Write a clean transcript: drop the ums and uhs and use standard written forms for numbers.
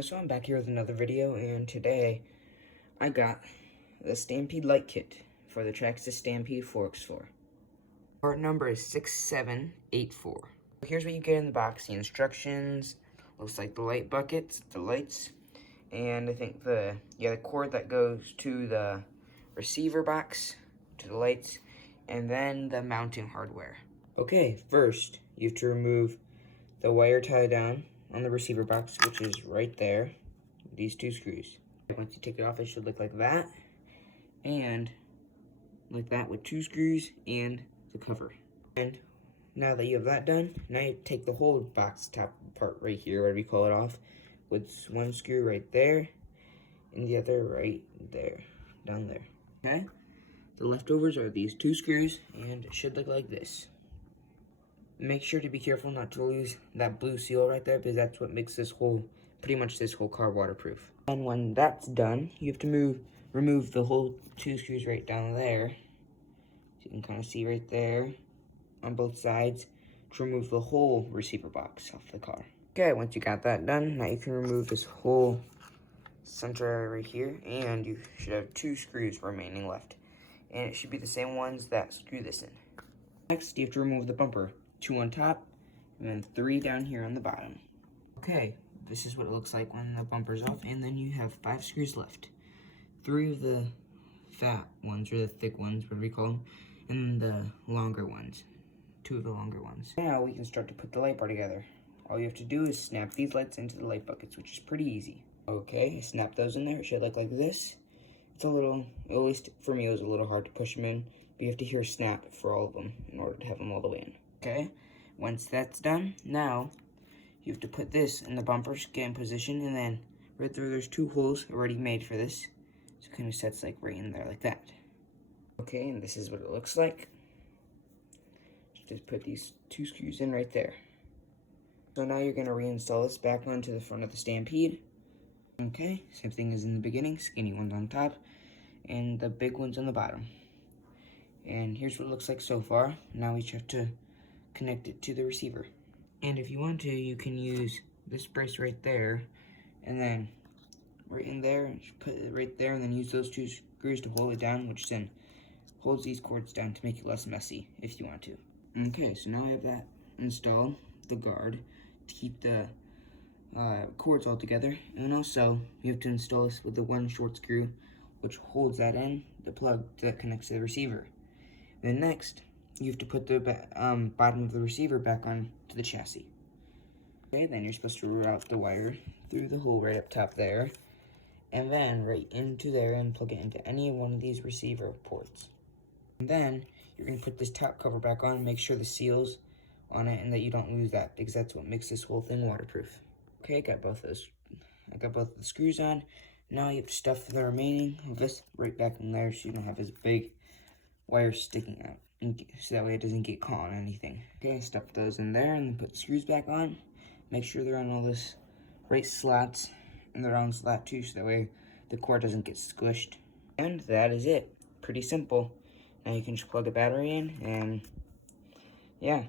guys, so I'm back here with another video, and today I got the Stampede Light Kit for the Traxxas Stampede 4x4. Part number is 6784. Here's what you get in the box: the instructions, looks like the light buckets, the lights, and I think the cord that goes to the receiver box, to the lights, and then the mounting hardware. Okay, first you have to remove the wire tie down on the receiver box, which is right there, these two screws. Once you take it off, it should look like that, and like that with two screws and the cover. And now that you have that done, now you take the whole box top part right here, whatever you call it, off, with one screw right there, and the other right there, down there, okay? The leftovers are these two screws, and it should look like this. Make sure to be careful not to lose that blue seal right there, because that's what makes this whole, pretty much this whole car waterproof. And when that's done, you have to remove the whole two screws right down there. So you can kind of see right there on both sides to remove the whole receiver box off the car. Okay, once you got that done, now you can remove this whole center area right here, and you should have two screws remaining left. And it should be the same ones that screw this in. Next, you have to remove the bumper. 2 on top, and then 3 down here on the bottom. Okay, this is what it looks like when the bumper's off, and then you have 5 screws left. 3 of the fat ones, or the thick ones, whatever you call them, and the longer ones. 2 of the longer ones. Now we can start to put the light bar together. All you have to do is snap these lights into the light buckets, which is pretty easy. Okay, snap those in there. It should look like this. It's a little, at least for me, it was a little hard to push them in, but you have to hear a snap for all of them in order to have them all the way in. Okay, once that's done, now you have to put this in the bumper, get in position, and then right there, there's 2 holes already made for this. So it kind of sets like right in there like that. Okay, and this is what it looks like. Just put these 2 screws in right there. So now you're going to reinstall this back onto the front of the Stampede. Okay, same thing as in the beginning, skinny ones on top, and the big ones on the bottom. And here's what it looks like so far. Now we just have to connect it to the receiver. And if you want to, you can use this brace right there, and then right in there, just put it right there, and then use those 2 screws to hold it down, which then holds these cords down to make it less messy if you want to. Okay, so now we have that installed, the guard, to keep the cords all together, and also you have to install this with the 1 short screw, which holds that in, the plug that connects to the receiver. Then next, you have to put the bottom of the receiver back on to the chassis. Okay, then you're supposed to route the wire through the hole right up top there, and then right into there and plug it into any one of these receiver ports. And then you're going to put this top cover back on, make sure the seal's on it and that you don't lose that, because that's what makes this whole thing waterproof. Okay, I got both the screws on. Now you have to stuff the remaining of this right back in there so you don't have this big wire sticking out, so that way it doesn't get caught on anything. Okay, stuff those in there and then put the screws back on. Make sure they're on all this right slots and the round slot too, so that way the cord doesn't get squished. And that is it. Pretty simple. Now you can just plug a battery in, and yeah.